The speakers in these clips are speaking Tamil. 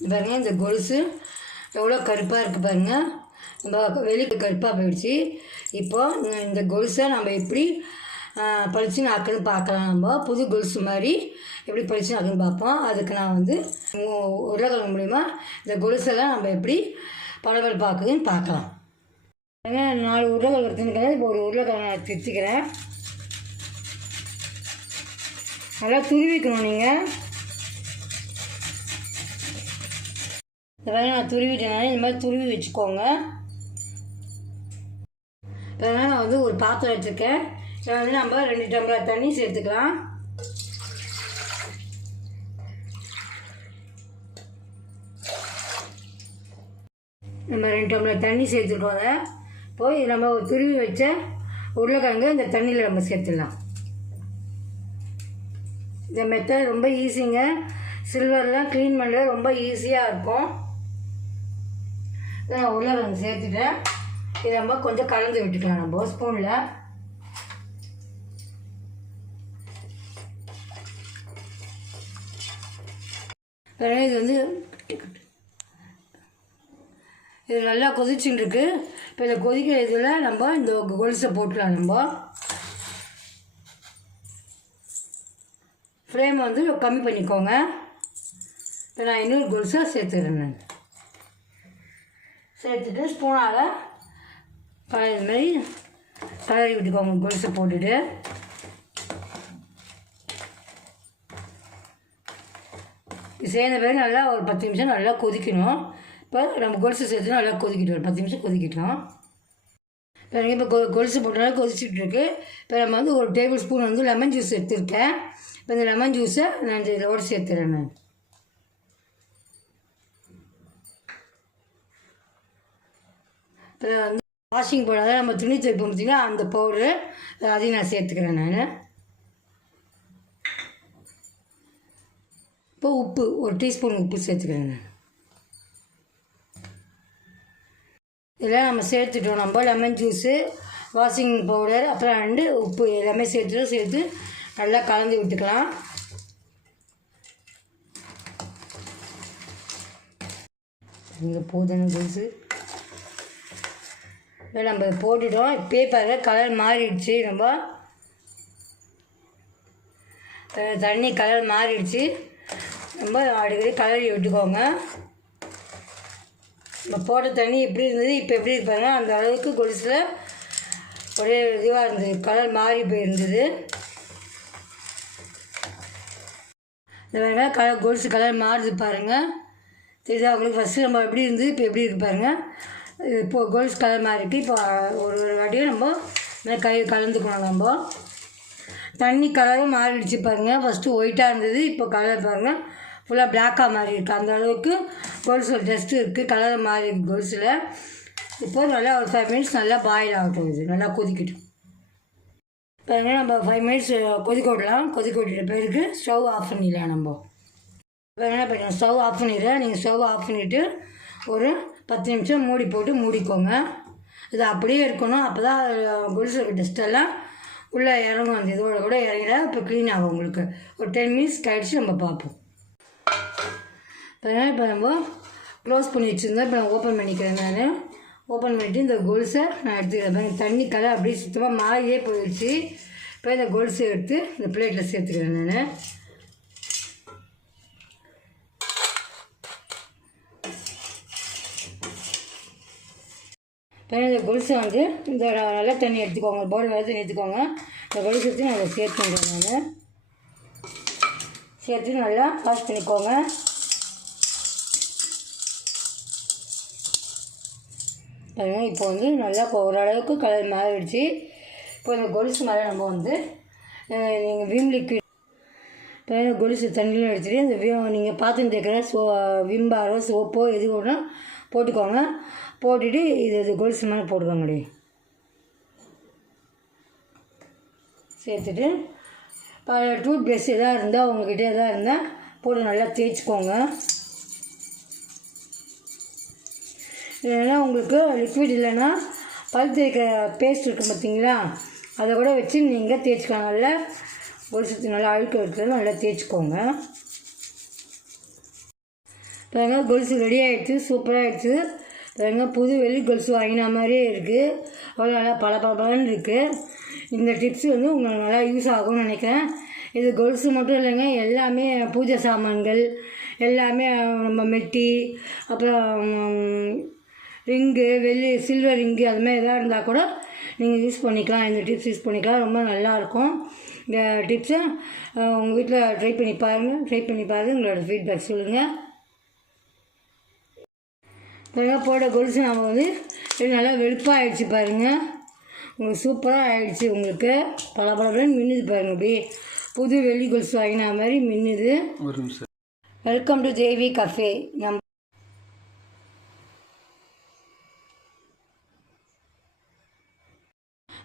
பாருங்கள் பாருங்க இந்த கொலுசு எவ்வளோ கருப்பாக இருக்குது பாருங்கள் நம்ம வெளிக்கு கருப்பாக போயிடுச்சு. இப்போது இந்த- கொலுசை நம்ம எப்படி பளிச்சுன்னு ஆக்குன்னு பார்க்கலாம் நம்ம. புது கொலுசு மாதிரி எப்படி பளிச்சுன்னு ஆக்குன்னு பார்ப்போம். அதுக்கு நான் வந்து உ- மூலிமா இந்த கொலுசெல்லாம் நம்ம எப்படி பளபளப்பு ஆக்குதுன்னு பார்க்கலாம். ஏன்னா நாலு உருளைக்கிழங்கு எடுத்துக்கிறேன் இப்போ ஒரு உருளைக்கிழங்கு நான் தைச்சிக்கிறேன் நல்லா துருவிக்கணும் நீங்கள் இந்த மாதிரி நான் துருவிட்டேனால இந்த மாதிரி துருவி வச்சுக்கோங்க. இப்போ நான் வந்து ஒரு பாத்திரம் எடுத்துருக்கேன். இதில் வந்து நம்ம ரெண்டு டம்ளர் தண்ணி சேர்த்துக்கலாம். நம்ம ரெண்டு டம்ளர் தண்ணி சேர்த்துக்கோங்க போய் நம்ம ஒரு துருவி வச்ச உருளைக்கிழங்கு இந்த தண்ணியில் நம்ம சேர்த்துடலாம். இந்த மெத்தட் ரொம்ப ஈஸிங்க சில்வர்லாம் க்ளீன் பண்ண ரொம்ப ஈஸியாக இருக்கும். இதை நான் உருளைக்கிழங்கு சேர்த்துட்டேன். இதை நம்ம கொஞ்சம் கலந்து விட்டுக்கலாம் நம்ம. ஸ்பூனில். இது வந்து இது நல்லா கொதிச்சுட்டு இருக்கு. இப்போ இதை கொதிக்கிற இதில் நம்ம இந்த கொலுசை போட்டுக்கலாம் நம்ம. ஃப்ளேம் வந்து கம்மி பண்ணிக்கோங்க. இப்போ நான் இன்னொரு கொலுசாக சேர்த்துக்கிறேன் நான். சேர்த்துட்டு ஸ்பூனால் பழைய இது மாதிரி கலரி விட்டுக்கோங்க கொலுசை போட்டுட்டு. சேர்ந்த பிறகு நல்லா ஒரு பத்து நிமிஷம் நல்லா கொதிக்கணும். இப்போ நம்ம கொலுசு சேர்த்து நல்லா கொதிக்கிட்டோம். ஒரு பத்து நிமிஷம் கொதிக்கிட்டோம். இப்போ இப்போ கொ கொலுசு போட்டனால கொதிச்சுட்டு இருக்கு. இப்போ நம்ம வந்து ஒரு டேபிள் ஸ்பூன் வந்து லெமன் ஜூஸ் எடுத்திருக்கேன். இப்போ இந்த லெமன் ஜூஸை நான் இதோடு சேர்த்துறேன் நான். வந்து வாஷிங் பவுடர் நம்ம துணி துவைப்போம் பார்த்தீங்கன்னா அந்த பவுடரு அதையும் நான் சேர்த்துக்கிறேன் நான். இப்போ உப்பு ஒரு டீஸ்பூன் உப்பு சேர்த்துக்கிறேன் நான். இதெல்லாம் நம்ம சேர்த்துட்டோம். நம்ம லெமன் ஜூஸு வாஷிங் பவுடர் அப்புறம் ரெண்டு உப்பு எல்லாமே சேர்த்துட்டு சேர்த்து நல்லா கலந்து விட்டுக்கலாம். இங்கே போதுன்னு ஜூஸு. இப்போ நம்ம போட்டுட்டோம். இப்போயே பாருங்கள் கலர் மாறிடுச்சு. நம்ம தண்ணி கலர் மாறிடுச்சு. நம்ம அடிக்கடி கலரி விட்டுக்கோங்க. நம்ம போட்ட தண்ணி எப்படி இருந்தது இப்போ எப்படி இருப்பாங்க அந்த அளவுக்கு கொலுசில் ஒரே இதுவாக இருந்தது. கலர் மாறி போயிருந்தது. இந்த மாதிரி கலர் கொலுசு கலர் மாறுது பாருங்கள் தெரியுதா அவங்களுக்கு ஃபஸ்ட்டு நம்ம எப்படி இருந்தது இப்போ எப்படி இருப்பாருங்க இப்போது இப்போ கலர் மாதிரி இருக்குது இப்போ ஒரு ஒரு வாட்டியும் நம்ம இந்த கை கலந்துக்கணும் நம்ம. தண்ணி கலரும் மாறிடுச்சு பாருங்கள் ஃபஸ்ட்டு ஒயிட்டாக இருந்தது இப்போ கலர் பாருங்கள் ஃபுல்லாக பிளாக்காக மாறி இருக்குது அந்த அளவுக்கு கொலுசில் டஸ்ட்டு இருக்குது கலர் மாறி இருக்குது கொலுசில் இப்போது நல்லா ஒரு ஃபைவ் மினிட்ஸ் நல்லா பாயில் ஆகட்டும் இது நல்லா கொதிக்கட்டும். பாருங்க நம்ம ஃபைவ் மினிட்ஸ் கொதிக்க விடலாம். கொதிக்க விட்டுட்ட பிறகு ஸ்டவ் ஆஃப் பண்ணிடலாம் நம்ம. இப்போ என்ன பண்ணுறோம் ஸ்டவ் ஆஃப் பண்ணிடுறேன். நீங்கள் ஸ்டவ் ஆஃப் பண்ணிவிட்டு ஒரு பத்து நிமிஷம் மூடி போட்டு மூடிக்கோங்க. இது அப்படியே இருக்கணும். அப்போ தான் கொலுசு டஸ்ட்டெல்லாம் உள்ளே இறங்கும். அந்த இதோட கூட இறங்கினா இப்போ க்ளீன் ஆகும் உங்களுக்கு. ஒரு டென் மினிட்ஸ் கழிச்சு நம்ம பார்ப்போம். இப்போ இப்போ நம்ம க்ளோஸ் பண்ணி வச்சுருந்தேன் இப்போ நான் ஓப்பன் பண்ணிக்கிறேன் நான். ஓப்பன் பண்ணிவிட்டு இந்த கொலுசை நான் எடுத்துக்கிறேன். தண்ணி கலர் அப்படியே சுத்தமாக மாறியே போயிடுச்சு. இப்போ இந்த கொலுசை எடுத்து இந்த பிளேட்டில் சேர்த்துக்கிறேன் நான். பிறகு இந்த கொலுசை வந்து இந்த நல்ல தண்ணி எடுத்துக்கோங்க போர்டு நல்ல தண்ணி எடுத்துக்கோங்க. இந்த கொலுசு எடுத்து நான் சேர்த்துக்கிறேன் நான். சேர்த்து நல்லா வாஷ் பண்ணிக்கோங்க. பாருங்கள் இப்போ வந்து நல்லா ஓரளவுக்கு கலர் மாறிடுச்சு. இப்போ இந்த கொலுசு மேலே நம்ம வந்து நீங்கள் விம் லிக்விட் இப்போ கொலுசு தண்ணியில் எடுத்துகிட்டு இந்த நீங்கள் பார்த்துட்டு இருக்கிற சோ விம் பாரோ சோப்போ எது வேணும் போட்டுக்கோங்க. போட்டுட்டு இது இது கொலுசு மேலே போட்டுக்கோங்கடி சேர்த்துட்டு டூத் ப்ரஷ் எதாவது இருந்தால் உங்ககிட்ட எதாவது இருந்தால் போட்டு நல்லா தேய்ச்சிக்கோங்க. இல்லைன்னா உங்களுக்கு லிக்விட் இல்லைன்னா பல் தேய்க்கிற பேஸ்ட் இருக்குது பார்த்தீங்களா? அதை கூட வச்சு நீங்கள் தேய்ச்சிக்கலாம். நல்லா ஒரு சுற்றி நல்லா அழுக்க இருக்கிறது நல்லா தேய்ச்சிக்கோங்க. பாருங்க கொலுசு ரெடி ஆகிடுச்சு சூப்பராக ஆகிடுச்சு பாருங்க புது வெள்ளி கொலுசு வாங்கின மாதிரியே இருக்குது அவ்வளோ நல்லா பல பலன்னு இருக்குது இந்த டிப்ஸ் வந்து உங்களுக்கு நல்லா யூஸ் ஆகும்னு நினைக்கிறேன். இது கொலுசு மட்டும் இல்லைங்க எல்லாமே பூஜை சாமான்கள் எல்லாமே நம்ம மெட்டி அப்புறம் ரிங்கு வெள்ளி சில்வர் ரிங்கு அது மாதிரி எதாக இருந்தால் கூட நீங்கள் யூஸ் பண்ணிக்கலாம். இந்த டிப்ஸ் யூஸ் பண்ணிக்கலாம். ரொம்ப நல்லாயிருக்கும் இந்த டிப்ஸை உங்கள் வீட்டில் ட்ரை பண்ணி பாருங்கள் ட்ரை பண்ணி பாருங்கள் உங்களோட ஃபீட்பேக் சொல்லுங்கள் பாருங்க போட கொலுசு நம்ம வந்து நல்லா வெளுப்பாக ஆயிடுச்சு பாருங்கள் உங்களுக்கு சூப்பராக ஆயிடுச்சு உங்களுக்கு. பல பலன்னு மின்னுது பாருங்க அப்படியே. புது வெள்ளி கொலுசு வாங்கின மாதிரி மின்னுது. ஒரு நிமிஷம். வெல்கம் டு தேவி கஃபே நம்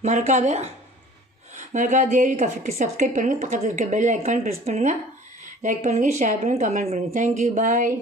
மறக்காத மறக்காத தேவி கஃபேக்கு சப்ஸ்கிரைப் பண்ணுங்கள் பக்கத்தில் இருக்க பெல் ஐக்கான் ப்ரெஸ் பண்ணுங்கள் லைக் பண்ணுங்கள் ஷேர் பண்ணுங்கள் கமெண்ட் பண்ணுங்கள் தேங்க்யூ பாய்